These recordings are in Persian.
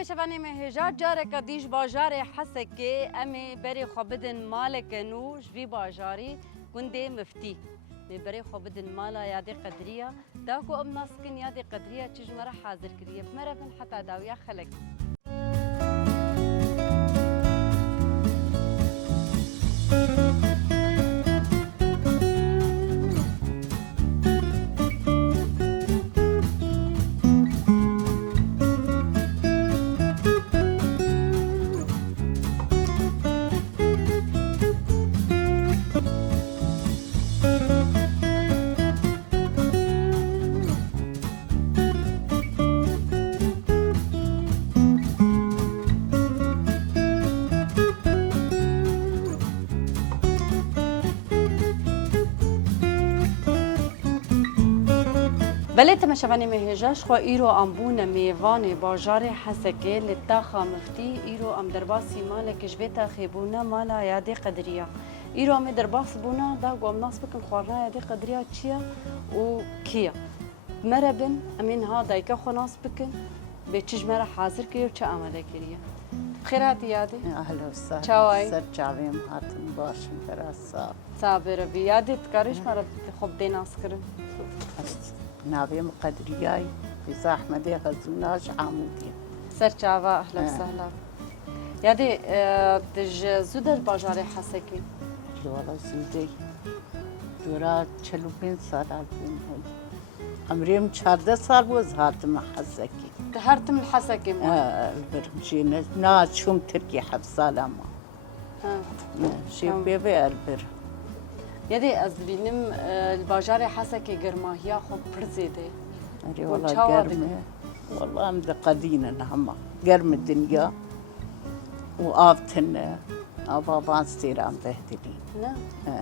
بشوانی مهجار جاره کدیش باجار حسکه امی بری خوابدن مالک نوش وی باجاری گنده مفتی می بری خوابدن مالا یادی قدریه داکو ام ناسکن یادی قدریه چیز مرا حاضر کریه مرا من حتی داویا خلق بله تماشاوانی مهجاش خو ایرو امبون میوان باجار حسکه لطاخا مفتی ایرو ام درباسی مالک جبتا خیبونه مالا یادی قدریه ایرو ام درباس بونا دا گم ناس بکن خورنا یادی قدریه چیه و کیه مربن امین ها دایکا خو ناس بکن به چیز مرا حاضر کریه و چه عمله کریه خیراتی یادی اهلا وسهلا چاوای سر چاویم هاتم باشم براسا صابر بی یادی تکارش مرا خوب دی ناس کرن ناویم قدریای في زحمة غزوناش عمودي سر چاوا اهلا وسهلا یادی تج زودر باجار حسکی والله زودي دورا 45 سال بون هاي عمريم 14 سال بوز هاتم حسكي تهرتم الحسكي مو البرمجينة نا شوم تركي حبسة لما شي بيبي البر یادی از بینم الباجار حسکی گرماهیا خوب پرزیده أري والله قرمة والله أم قدينا نعم قرم الدنيا وآفتن أبابان ستيران بهدلين نه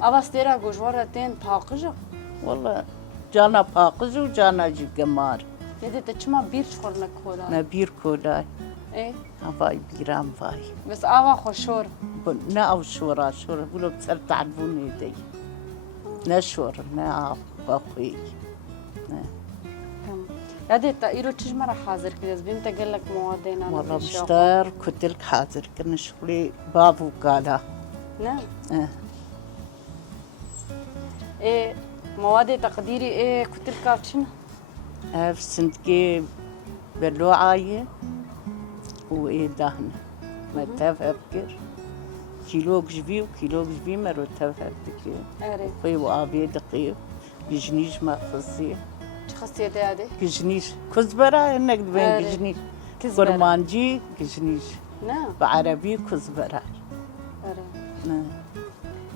آواستیرا گوشواره تین پاقجا والله جانا باقز وجانا جي قمار یادی تچما بیرچ خورنک خودا نبير كولاي ای هواي بيران فاي بس آوا خوشور نا أو شورا شورا بقولوا بسر تعرفوني دي نا شور نا بخوي یادی تا ایرو چیز مرا حاضر کردی از بیم تقول لك موادینا والله مشتار كنت لك حاضر كنا شغلي بابو قالا نه ای مواد تقديري ايه كنت الكاتشن في سنتكي بلوعاية وإيه دهن ما تفكر كيلو جبي وكيلو جبي مرو تفكر اري خوي وابي دقيق جنيش ما خصيه شخصيتي هذه جنيش كزبرة إنك تبين جنيش كزبرة كرمانجي جنيش نعم بعربي كزبرة اري نعم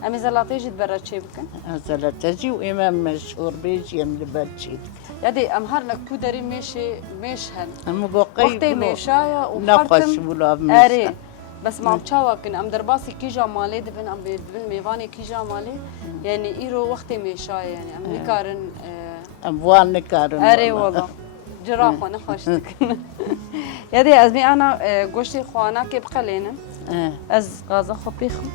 امي زلاطي جد برا شي بكن زلتجي وإمام مشهور بيجي من البلد يدي امهرنا كودري ماشي مشهن أما بقي وقتي مشايا نقش وحرتم ولا اري بس ما مشاوا كن ام درباسي كيجا مالي دبن ام دبن ميفاني كيجا مالي يعني ايرو وقتي مشايا يعني ام نكارن أبوان نكارن اري والله جراحه نخشتك يدي ازمي انا قشتي خوانا كي بقلينا از غازه خبيخم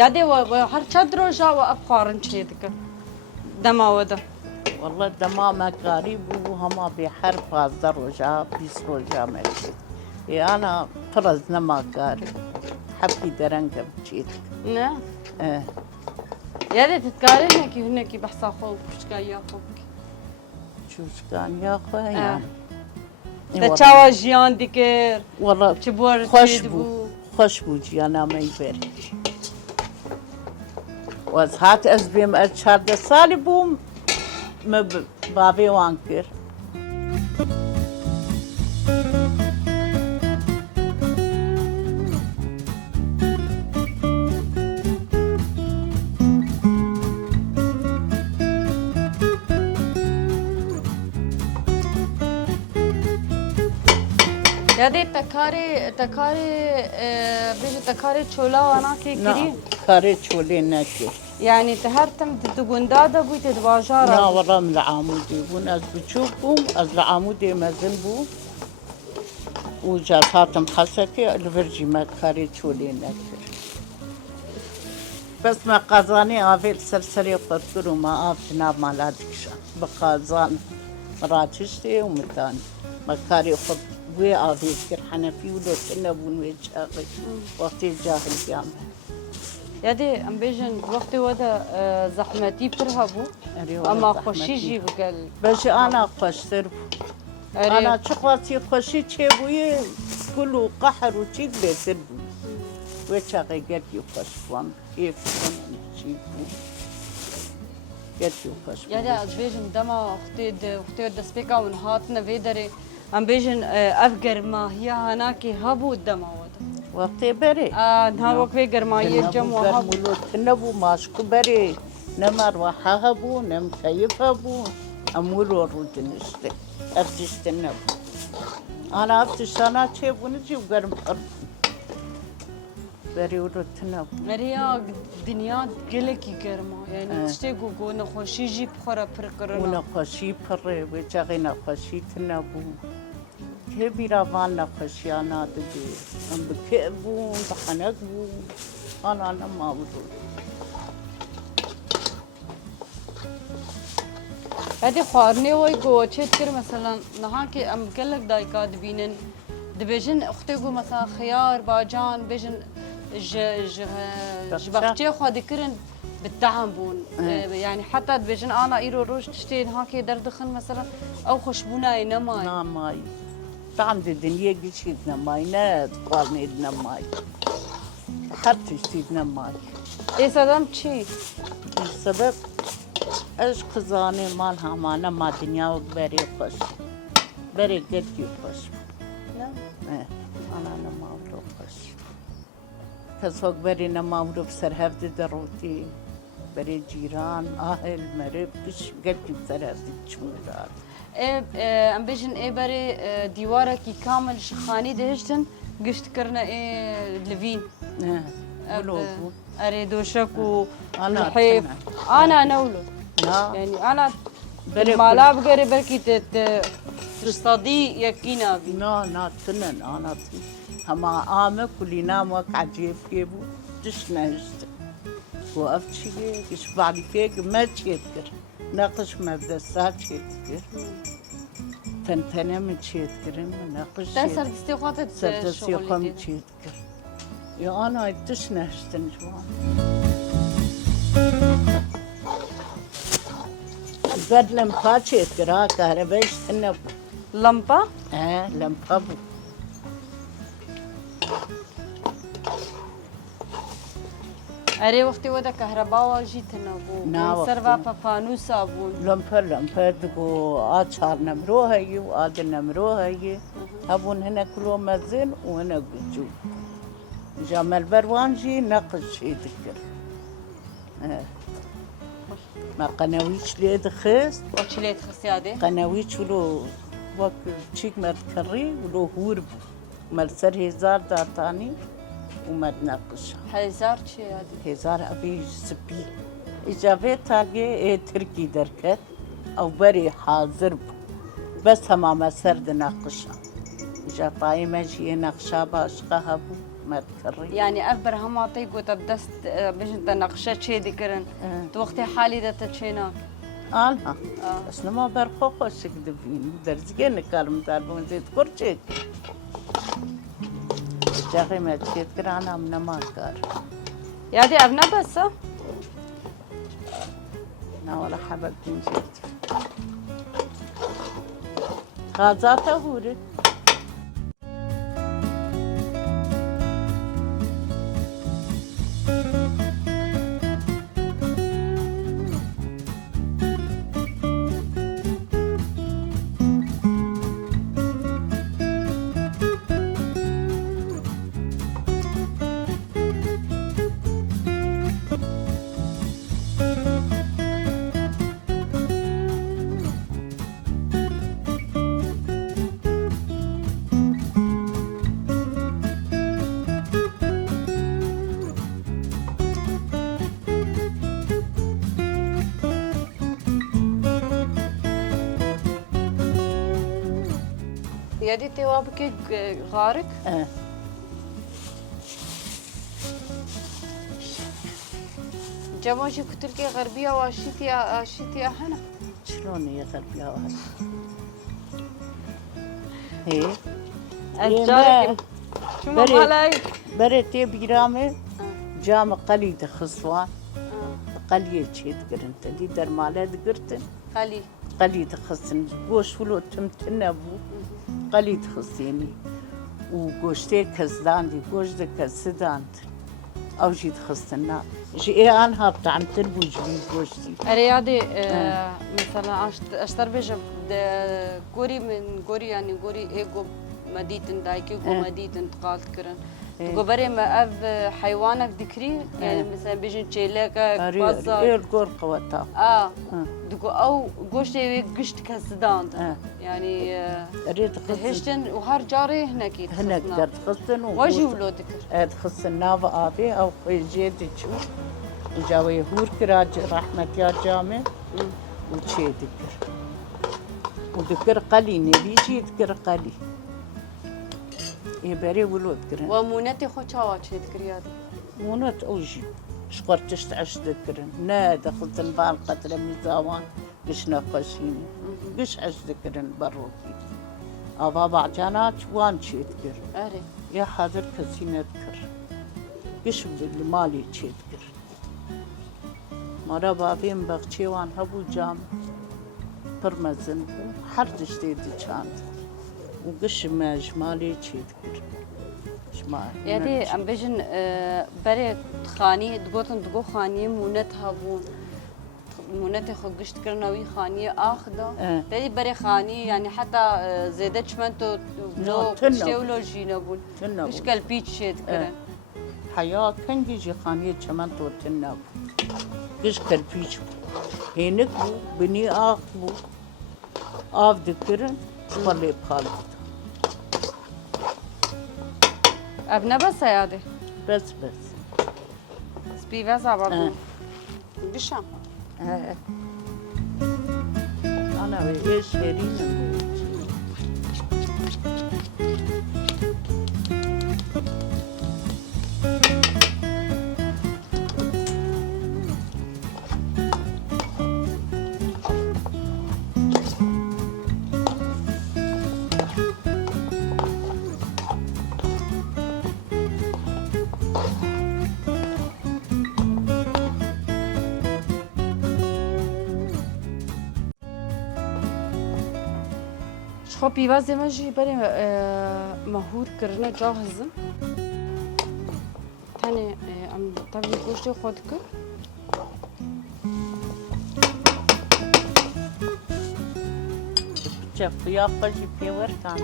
يادي وهر شدرو جا وأبخارن شيدك دما وده والله دما مكاري بو هما بحر 15 رجا 20 رجا مكي أنا فرز نمكاري حبي درنجة بجيتك نه اه يادي تتكاري هناكي هناكي بحصا خوك شكا يا خوك شوش كان يا أخوي يعني تشاوا جيان ديكر والله تشبور خوش بو جيانا ما يبري واز هات از بیم از 14 سالی بوم بابی وان کرد يادي تكاري بيجي تكاري تشولا وانا كي نه كري کاری چولی نکی يعني تهرتم تتقندادا بوي نه تتباجارا والله من العمودی بون از بچوک بوم از العمودی مزن بوم و جاتاتم خسکی الورجی ما کاری چولی نکی بس ما قازانی آفیل سرسری خود کرو ما آف جناب مالا دکشان بقازان راتشتی و متانی ما کاری خود وی آفیل کر حنفی و دو تنبون وی چاقی وقتی جاهل جامعه يادي ام بيجن وقت ودا زحمتي برهبو أري والله اما زحمتي. خوشي جي بقل بس أنا خوشتر أنا شخصي خوشي تشبوي كله قحر وشيك بيتر وشاقي قد يخشفون كيف تشيبو قد يخشفون يادي از بيجن دما وقت ودا سبيكا ونهاتنا فيدري ام بيجن افقر ما هي هناكي هبو دما ودا وقتی بری نهار وقفه گرمایی جمع هبو گرمولو تنبو ماسکو بری نمر و حهبو نم کیف هبو امولو رو دنسته افتش تنبو انا افتش انا چه بونی چی گرم بری رو تنبو مريا دنيا گلکی گرما يعني تشتي گو نخوشی جی بخورا پر و کرنا نخوشی پره و چاقی نخوشی تنبو که بیروان نخوشی آنا دگی ام بکه بون بخنک بون آنا نماورو هذه خوارني وي جو تشتكر مثلا نهاكي ام قالك دايكا دبينن دبيجن اختي جو مثلا خيار باجان بيجن جبختي خو ذكرن بالدعم بون يعني حتى دبيجن انا ايرو روش تشتي نهاكي دردخن مثلا او خشبونا نماي نماي طعم الدنيا قشيد نماي ناد قارني نماي حتى تشتي نماي ايه صدام شي السبب ايش خزاني مالها معنا ما دنيا وبري خوش بري قد خوش ايه انا نماورو خوش كسوق بري نماورو بسر هفد دروتي بري جيران اهل مرب كش قد بسر هفد تشمرات ايه ام بيجن ايه بري ديواركي كامل شخاني دهشتن قشت كرنا ايه لفين ايه اريد وشك أنا وحيف أتمنى. انا نولو لا يعني انا بري مالا بقري بركي تصطدي يكينا بي نا تنن انا هما آمه كلنا موك عجيب كيبو تشنهشت وقفتشي كش بعد فيك ما تشيتكر ناقش ما بدسات تشيتكر تنتنه من تشيتكر ناقش تنسر دستي خاطر سردسي قم تشيتكر يا انا تشنهشتن جوان البرد لمبا تشيتكر ها كهرباش تنبو لمبا لمبا بو اري وقتي ودا كهرباء جيتنا نا بو وقتي. سرفا فانوس ابون لمبا دقو آچار نمرو هاي وآد نمرو هاي هبون هنا كلو مزن وهنا قجو جامل بروان جي نقش شي ذكر ما قناويش لي دخست وشليت خسيادي قناويش ولو وك تشيك مرتكري ولو هورب مرسر هزار دارتاني ومد نقش هزار شي هادي هزار أبي سبي إجابة تاجي تركي دركت أو بري حاضر بس تمام سرد ناقشة إجا طايمة جي نقشة باشقة هبو زحمت کردی. يعني اف برهماتي قوت بدست بجن تناقشه چه دکرن تو وقت حالی دت چینا آنها. اصلا ما برخو خوشک دبین. درزگه نکارم دار بمزید کرچک. جاهی مچید کرانم نماکار. یادی ابنا بس نه ولا حبل تنجيت غازاته هوري یادی تواب که غارق جماشي كتركي غربية واشيتي هنا شلون يغرب يا واحد هي أشجارك شو مالي بريتي بيرامي جام قليد خصوان قليه تشيد قرنت دي درماله دقرتن قليد خصن goş فلو تمتنبو قليد خصيني وگوشتي كزداندي گوش د كزداند او جيد خصنا جي انها بطعم تربو جبي گوشتي رياضي مثلا اشتر بيجا غوري من غوري يعني غوري ايجو مديتن دايكي جو مديتن تقالت كرن تقول بري ما اف حيوانك ذكري يعني مثلا بيجي تشيلك بازار ايه القور قوتا دقو او قوشتي قشت كزدان يعني ريت هشتن وهر جاري هناك هناك قد خصن وجي ولودك خصنا ابي او جيد تشوف وجاوي هور كراج رحمه يا جامع وشي ذكر وذكر قلي نبي جي ذكر قلي يبري ولود كرن ومونتي خو تشاوا تشي ذكر يا مونت اوجي شقرتش تعش ذكرن نا دخلت البال قتل ميزاوان قشنا قشيني قش عش ذكرن بروكي ابا بعجانات وان شي ذكر اري يا حاضر كسينة ذكر قش بالمالي شي ذكر مرة بابين بغشي وان هبو جام برمزن حردش ديدي شاند وقش ما جمالي شي ذكر يعني ام بيجن بري خاني دقوتن دقو خاني مونت هبون مونت خو قشت كرناوي خاني اخدا تدي بري خاني يعني حتى زيدت شمنتو لو تشيولو جينبون مش كالبيتش شيت كرن حياة كان يجي خاني شمنتو تنب قش كالبيتش هينك بني اخبو اف ذكرن صلي بخالد ابنا بس يادي بس سبيفاز عبابو بشام انا ايش هرينا خو پیوازه ما جی برای مهور کردن جاهزم تاني ام طبي گوشت خود کرد شوف يا قجي في وركان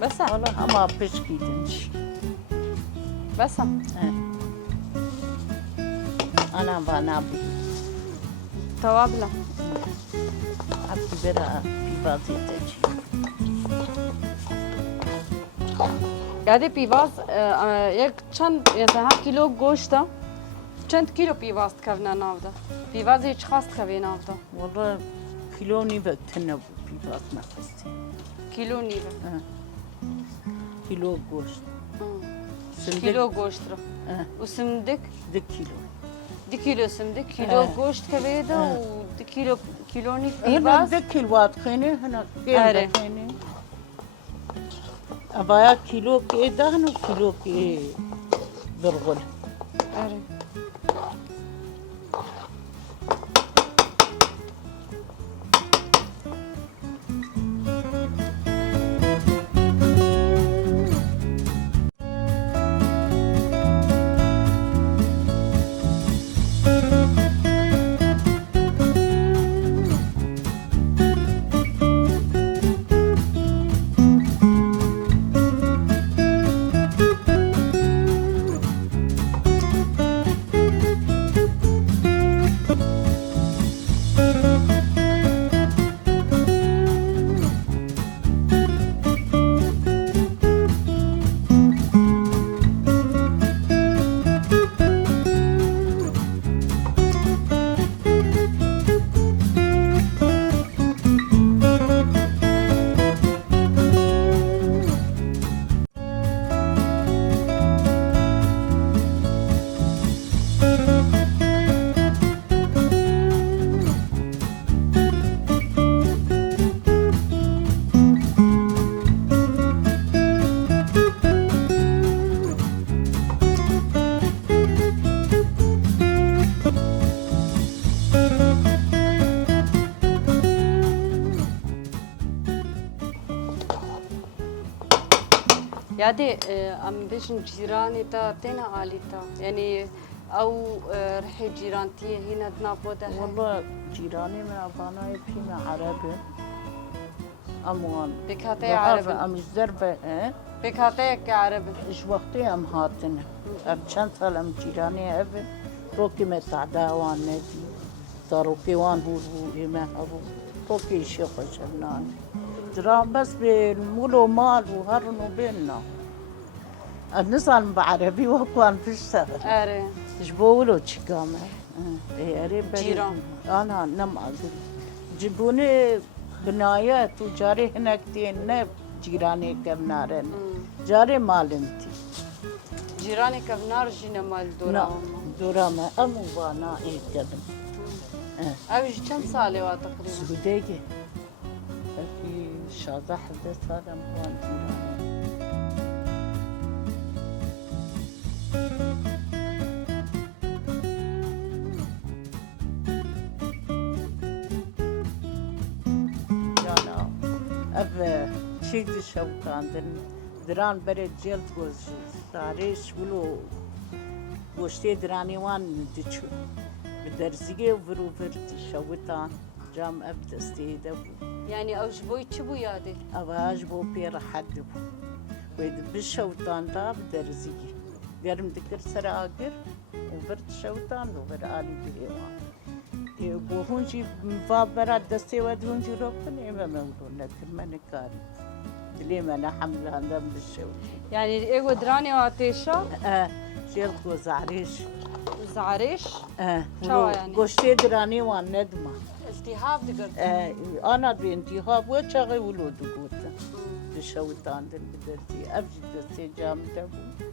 بس والله ما بشكي تنشي بس انا بنابي توابله عبد برا في بازي تجي یادی پیواز یک چند مثلا کیلو گوشت چند کیلو پیواز کردن نافده پیواز هیچ خواست خوی نافده والله كيلو نيبة تنبو بيباس نفسي كيلو نيبه كيلو قوشت كيلو گوشت رو وسمدك دي كيلو دي كيلو سمدك كيلو گوشت كبيده ودي كيلو نيك هنا بيباس دي كيلوات خيني هنا أري. قيمة خيني أبايا كيلو كي دهن وكيلو كي برغل أري. يادي ام بيشن جيراني تا تينا عاليتا يعني او رحي جيرانتي هنا تنافوتها والله جيراني من أبانا يبكينا عربي أموان بكاتي عربي أم الزربة بكاتي كعربي إيش وقتي أم هاتنا أب كان سال أم جيراني أبي روكي متعدا وان ندي تاروكي وان هو إما أبو روكي شيخ شنان درام بس بالمولو مال وهرنو بيننا النصان بعربي وكوان في الشغل اري جبولو تشكامة أري جيران. أنا نم أقول جبوني بنايات وجاري هناك تين جيراني كبنارن جاري مالنتي جيراني كبنار جينا مال دورا لا دورا ما أمو بانا إيه كبن اوش كم صالي وا تقريبا سوديكي في شاطح حدث هذا موان جيراني جانا أب شيء شوكان دران برد جلد جوز ساريش ولو گوشتی درانی وان دیچو بدرزیگه و برو برد شوتان جام اب دستی دبو يعني اوش بوي تشبو يادي اواج بو پیر حد بو وید بشوتان دا بدرزیگه گرم دکر سر آگر و برد شوتان و بر آلی بیوان بو هونجی مفاب براد دستی ود هونجی رو کنه اما مولو نکر من کاری دلی من حمل هندم بشوت يعني ايغو دراني واتيشا شيل زعريش زعريش شو ولو يعني؟ گوشتی درانی وان ندما التهاب دقر أنا بانتهاب وشغي ولود قوتا بشوتان دل بدرتي أبجد دستي جام دبو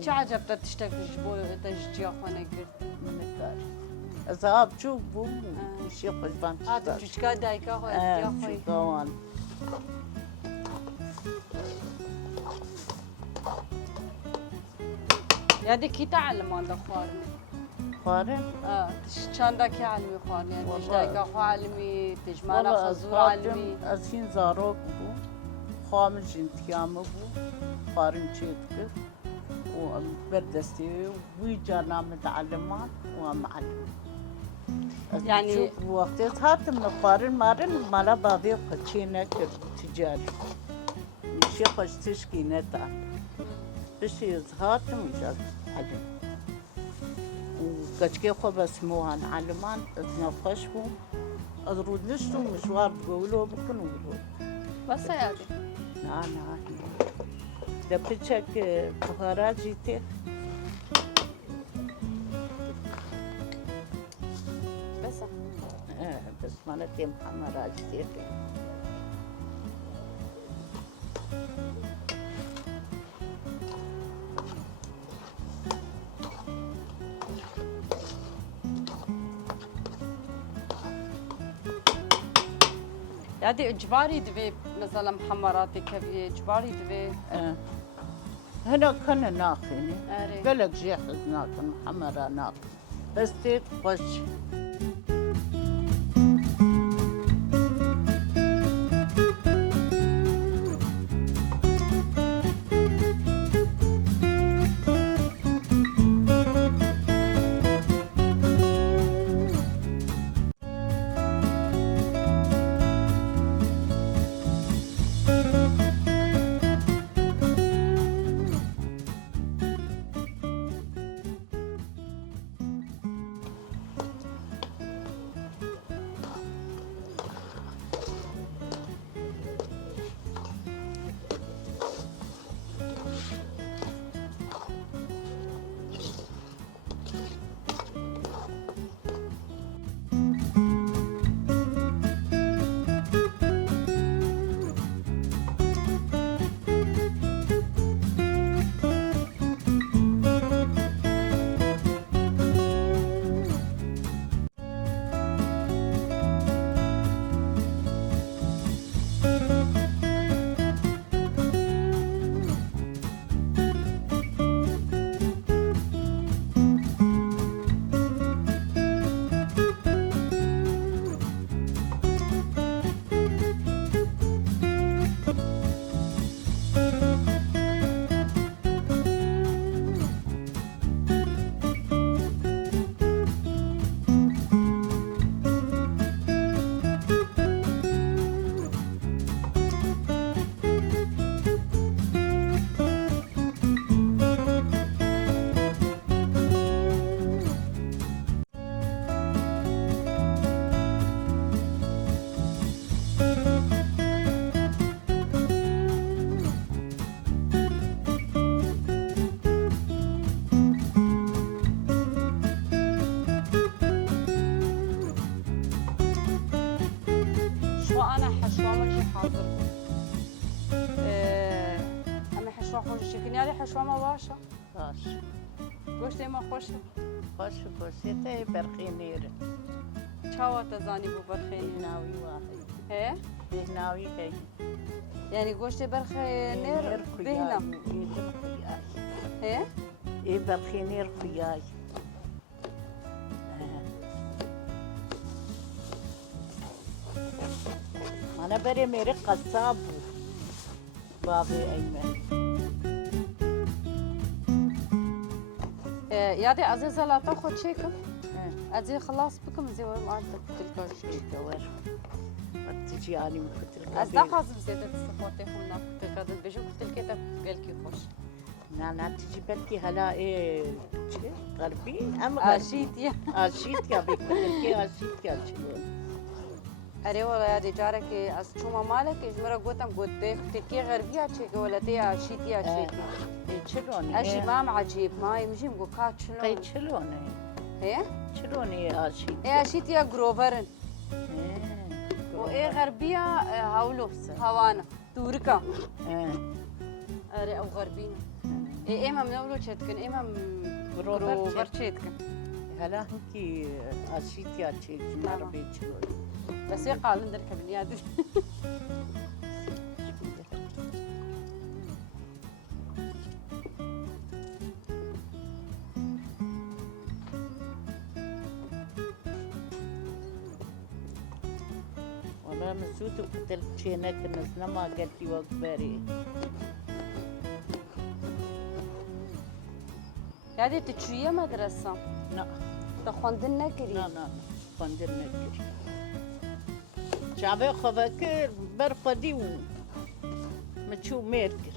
شو عجبتك تشتغل تجبو تججي اخوانا قرت من الكار أصحاب شوف بو شيخ البان هذا تشكا دايكا هو يا خوي قوان يادي كي تعلم عند اخوارنا فارن كان داك يعلمي خوان يعني والله. دايكا خو علمي تجمانا والله خزور علمي أزين زاروك بو خامج انتيام بو فارن شيتك وبردستي ويجانا متعلمان ومعلم يعني وقت هات من قارن مارن مالا بابي قتشينا كر تجاري شي خوش تشكي نتا بشي هات مجال علم وكتشكي خو بس موان علمان اتنفشوا اضرود نشتو مشوار تقولوا بكون ولو بس يادي نا ده بتشك بهارات جيتي بس تیم حمراج زیده. يعني اجباري دوي مثلا محمراتي كبي اجباري دوي هنا كنا ناخني اري قالك جهز ناخن حمرا ناخن بس تخش شو انا حشوه مجي حاضر اما حشوه خوش شكني علي حشوه ما باشا باش گوشت ما خوش خوش باشی تی برخینیر چاوا تزانی بو برخینی بهناوی واحد هه بهناوی هی يعني گوشت برخینیر بهنا ایدن خویای هه ای برخینیر خویای أنا بري ميري قصاب بابي أيمن يادي عزيزة لا تاخذ شيكم أدي خلاص بكم زي وين ما تلقاش دور تجي أنا مكتر أصدق لازم زيادة تستفوتي خمنا كتر بيجو كتر كده قالكي خوش لا تجي بلكي هلا إيه غربي أم أشيتيا أشيتيا بكتر أشيتيا شلون أري والله يادي جارك أس شو ما مالك إجمرا قوتم قوتي تلكي غربية شيكي ولا تي أشيتيا شيكي شلون أشي ما عجيب ما يمشي مقوكات شلون طيب شلون هي شلون هي أشيتيا إيه أشيتيا جروفرن وإيه غربية هاولو هوانا توركا أري أو غربينا إيه إما منولو شتكن إما جروفر شتكن هلا هنكي أشيتيا شيء جمار بيشلون بس يقال عندك بالياد والله مسوت وقتل شينك نزنا ما قلتي وقت باري يعني تشويه مدرسة لا تخوندن نكري لا خندر نكري شعبي خباكر برقدي و متشو ميركر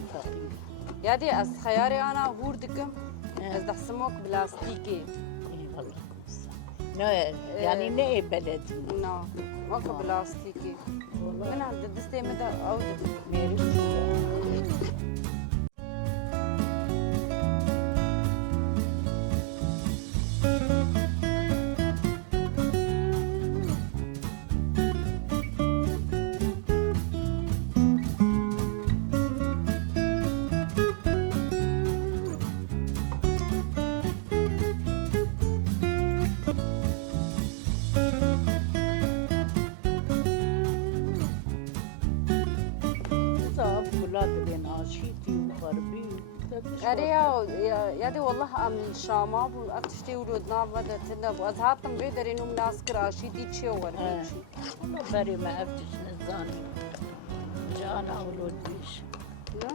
منطقي. يادي از خياري انا هور دكم إيه. از دحسموك بلاستيكي اي والله. لا يعني ناي بلدي. نا ماكو بلاستيكي والله من عند الدستي مدى او ميري. اولاد بين عاشيتي وغربي. يادي والله ام الشاماب واتشتي ولودنا بدت تنب وازهاتم بيدر انه مناسكر عشيتي تشور بيشي والله بري ما أبدش نزاني جانا ولود بيش. لا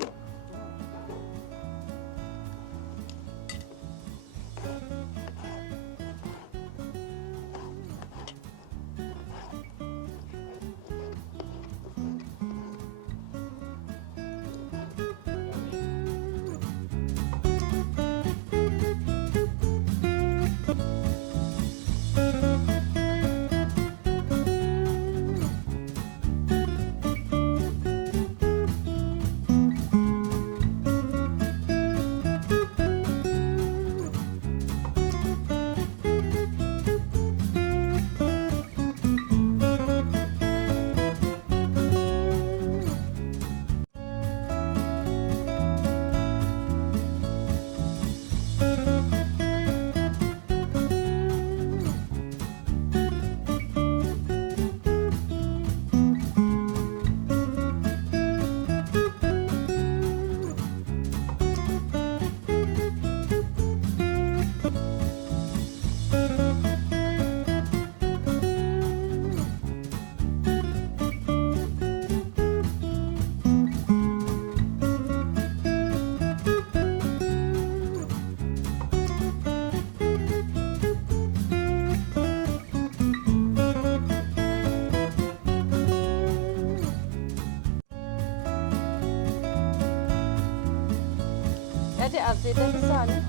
يادي ازيد بزاني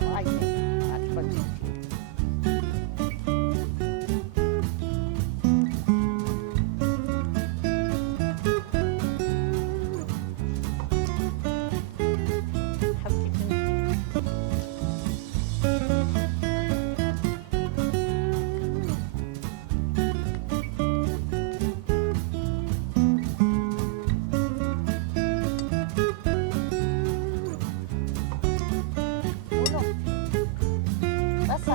عوايني عجبك كتير. حبيت بس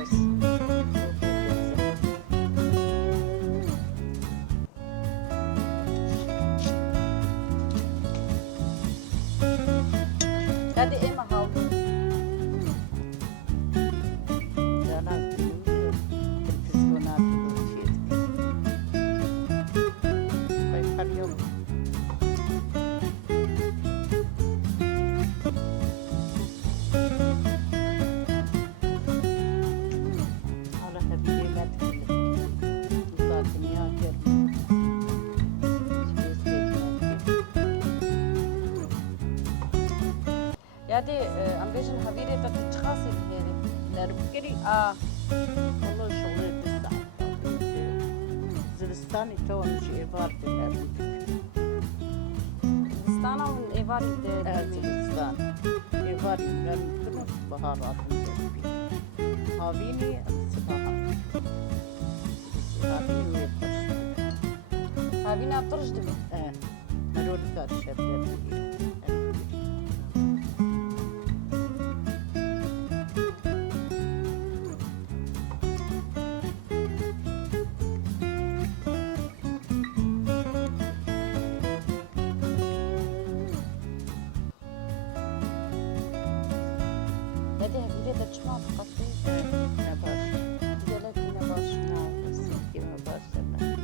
بس يادي ايه ما هاو جانا تلفزيونات وشيء كيف اليوم على حبيبي ما تكلم وصارتني يا كرم يادي ام بيجن حبيبي تتشخاصي بهيري نرمكري والله شغلي بالساعة زلستاني تو مش إيفار نرمكري دستانا من ايفاري زلستان إيفار نرمكري بهارات الجسبي هاويني الصباحات هاويني ويقرش هابينا طرش دبي مرور كارشة بيرمكري يادي حبيبي تتشمع فقطي نباش جلتي نباش سيدي ما باسمه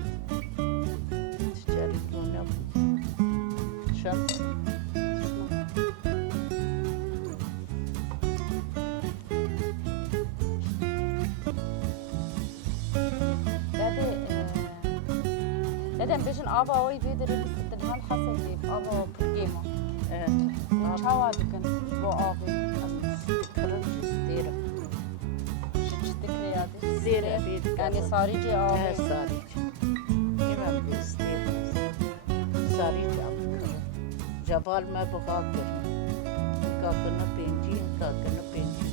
تشتري لونه شمس يادي ام بيجن ابا اوي بيدر يلبس الدلهان حسكي بابا برجيمة وشاوا دكن بو آبي كرنج ستيرة شتكري هذه ستيرة بيت يعني صاريجي آبي صاريج إما بستيرة صاريج عم كرم جبال ما بغاكر كاكنا بينجين كاكنا بينجين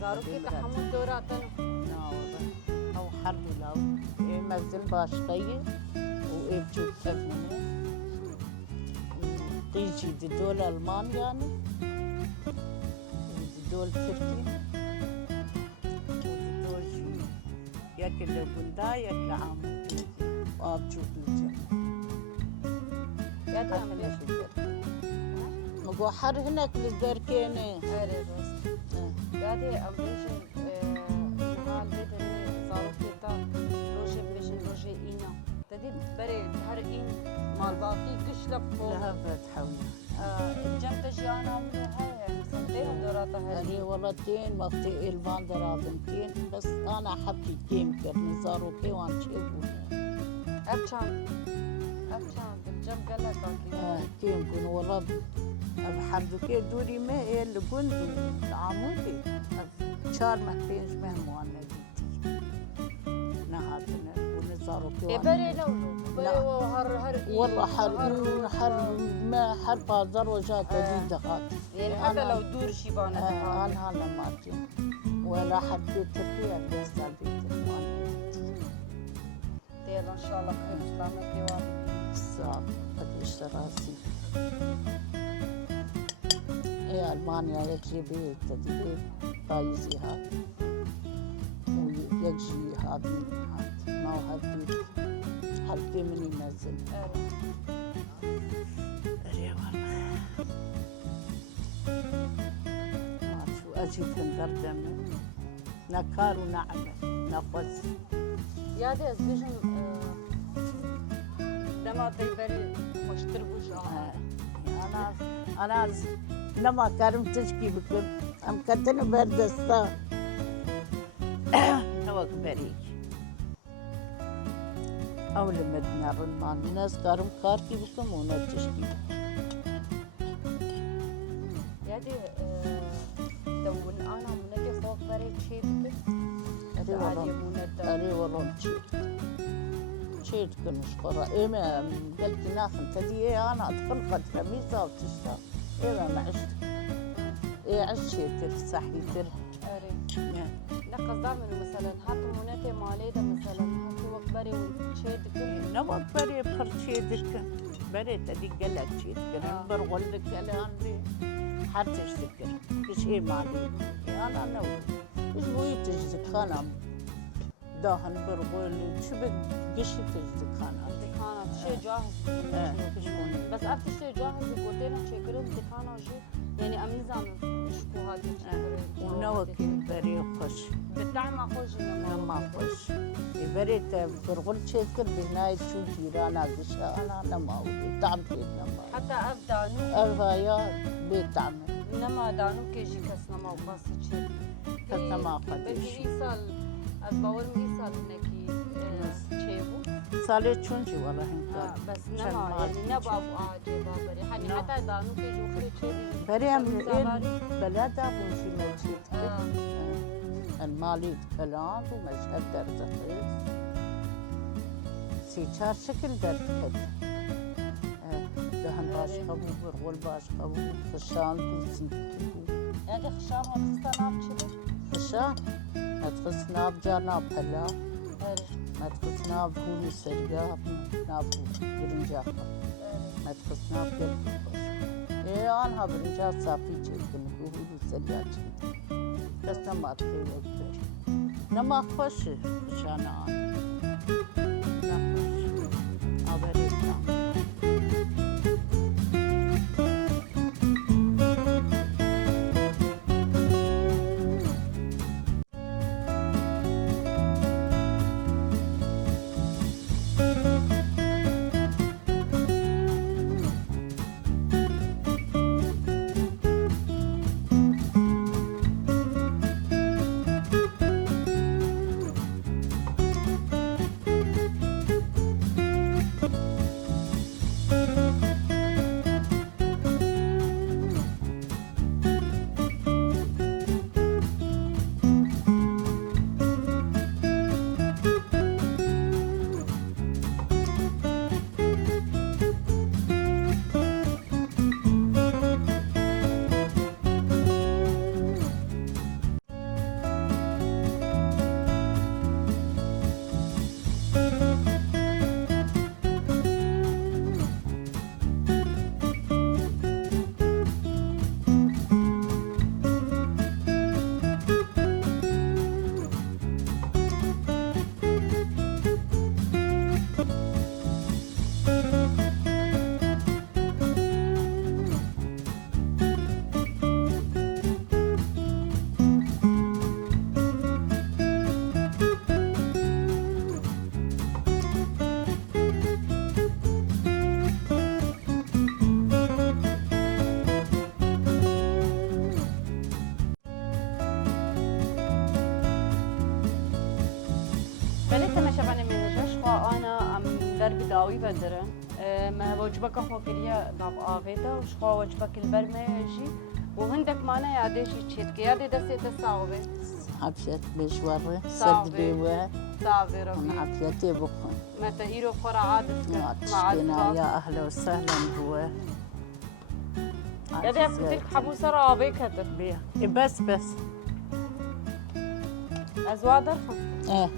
زاروكي تحمل دوراتنا أو حرب لو مزن باشقية وإبجو تبني تيجي دول ألمان يعني دول تركيا ودول جي ياكل بندا ياكل عام وأبجو بلجن يا تعمل مقو حر هناك للدركيني قاعدة أمريشن نهال بدري زاروكي تا روجي مشن روجي إينا تدي بري هر إين مال باقي كشلب فوق لها بتحول الجنب تجي أنا عملوا هاي سنتين دوراتها هذه ولدين وقتي إلفان درابنتين بس أنا حبكي كيم كرني زاروكي وان شيبوني أبشان بالجنب قال لك كيم كن ولد حردوكي دوري ما إيه اللي بندو عمودي شار محتينش مهموان ديتي نهاتنا ونزاروكي وان بري لولو هر والله حر ما حر بازار وجات جديدة هات يعني حتى لو دور شيبانة أنا ما تين ولا حد بيت تركيا بيسال بيت وان ديال إن شاء الله خير سلامتي صعب قديش راسي إيه ألمانيا يجي بيت تدي بايزي هات ويجي هات ما هو هات بيت حلقي مني نزل ما شو أجي تندردم نكار ونعمة نفس يا دي أزبيجن لما تيبري مشتربوش أنا لما كارم تشكي بكم أم كتنا بردستا نوك بريك أول مدنا رمان الناس كارم كاركي بكم ونا تشكي يا دي دون أنا منجي فوق بريك شيء بكم أري والله شيء شيء تكونش قرا إما قلت ناخن تدي أنا أدخل قد خميسة وتشتغل إما ما عشت عشت شيء صحي تر اري لا قصدام انه مثلا هاتوا مناتي ماليدا مثلا هاتوا وقت بري وشيدك نبغى بري برشي دك بري تدي قلت شيء تكن برغل لك عندي حتى تشتكر شيء مالي أنا نو إيش بوي تجزك خانم داهن برغل شو بقشي تجزك خانم دكانة شيء جاهز كشموني بس أبت شيء جاهز قلتينا شكرا دكانة جي يعني أم نظام شكو هاتي ونوكي بري خوش بالطعم خوش ما خوش بريت برغل شكل بناي شو جيران عزشة أنا ما أودي طعم كده ما حتى أبدانو أرفايا بيطعم نما دانو كيجي كاس نما وقاصة شيء كاس نما بس قديش إيصال أتباور إيصال نكي شيبو سالي شونجي والله هنكا بس نما يعني نبا أبو عاجي بابري يعني حتى دانو كيجي وخري شيء بري أم إل بلاد أبو شي موجود المالي كلام ومشهد درتقيس سيشار شكل درتقيس دهن باش قبو برغول باش قبو خشان توسن يعني خشام وخصتا ناب شبه خشان ما تخص ناب جار ناب هلا ما تخص ناب هولو سرقاب ناب برنجاق ما تخص ناب قلب خوش أنا برنجاق صافي جيكن هولو سرقاب بس نما تخيل أكبر نما خوش خشان نخوش أبريتنا بلت ما شبعني من الجش خوا أنا أم درب داوي بدرن ما وجبك خوا كريا داب آفيدا وش خوا وجبك البرمة يجي وهندك معنا يادشي تشيت كيادي دستي تساوي عافية بشوارة صعبة. صدري صافي ربي عافيتي بكون ما تهيرو خورا عادس مع تشكينا يا أهلا وسهلا هو يادي أفتك حموسة رابي كتر بيها بس أزوا درخم ايه أيوه.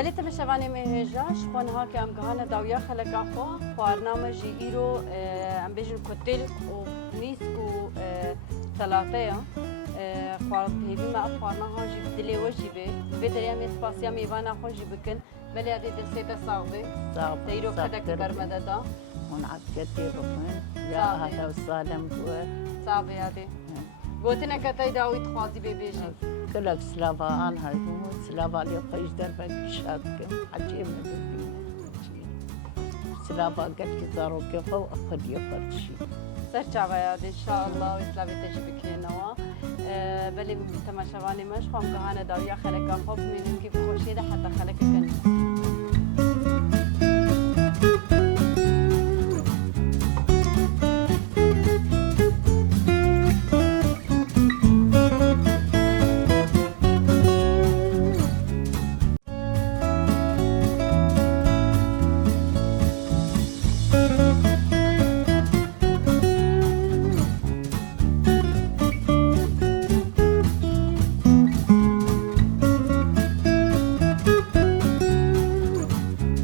بله تماشاوانی مهجاش خوانها که ام گهانه داویا خلقا خو خوارنامه جی ایرو ام بیجن کتل و میسک و سلاطه خوارد هیوی ما خوارنها جی بدلی وجی به دریم اسپاسیا میوانا خو جی بکن بله ادی دسته صاحبه تیرو خدک برمده دا منعكتي ركن يا أهلا وسهلا بوا صعبه ادی گوتنه کتای داوید خوازی به بیجی كلك سلافا أنا هاي سلافا اللي قيش دربك شاكم عجيب نبي سلافا قد كزارو كفو أخذ يفرشي سر چاویاد انشاءالله و اسلامی تجربه کنوا بله تماشاوانی مش خواهم که هنه داویا خلقا خوب می‌بینیم که خوشیده حتی خلق کن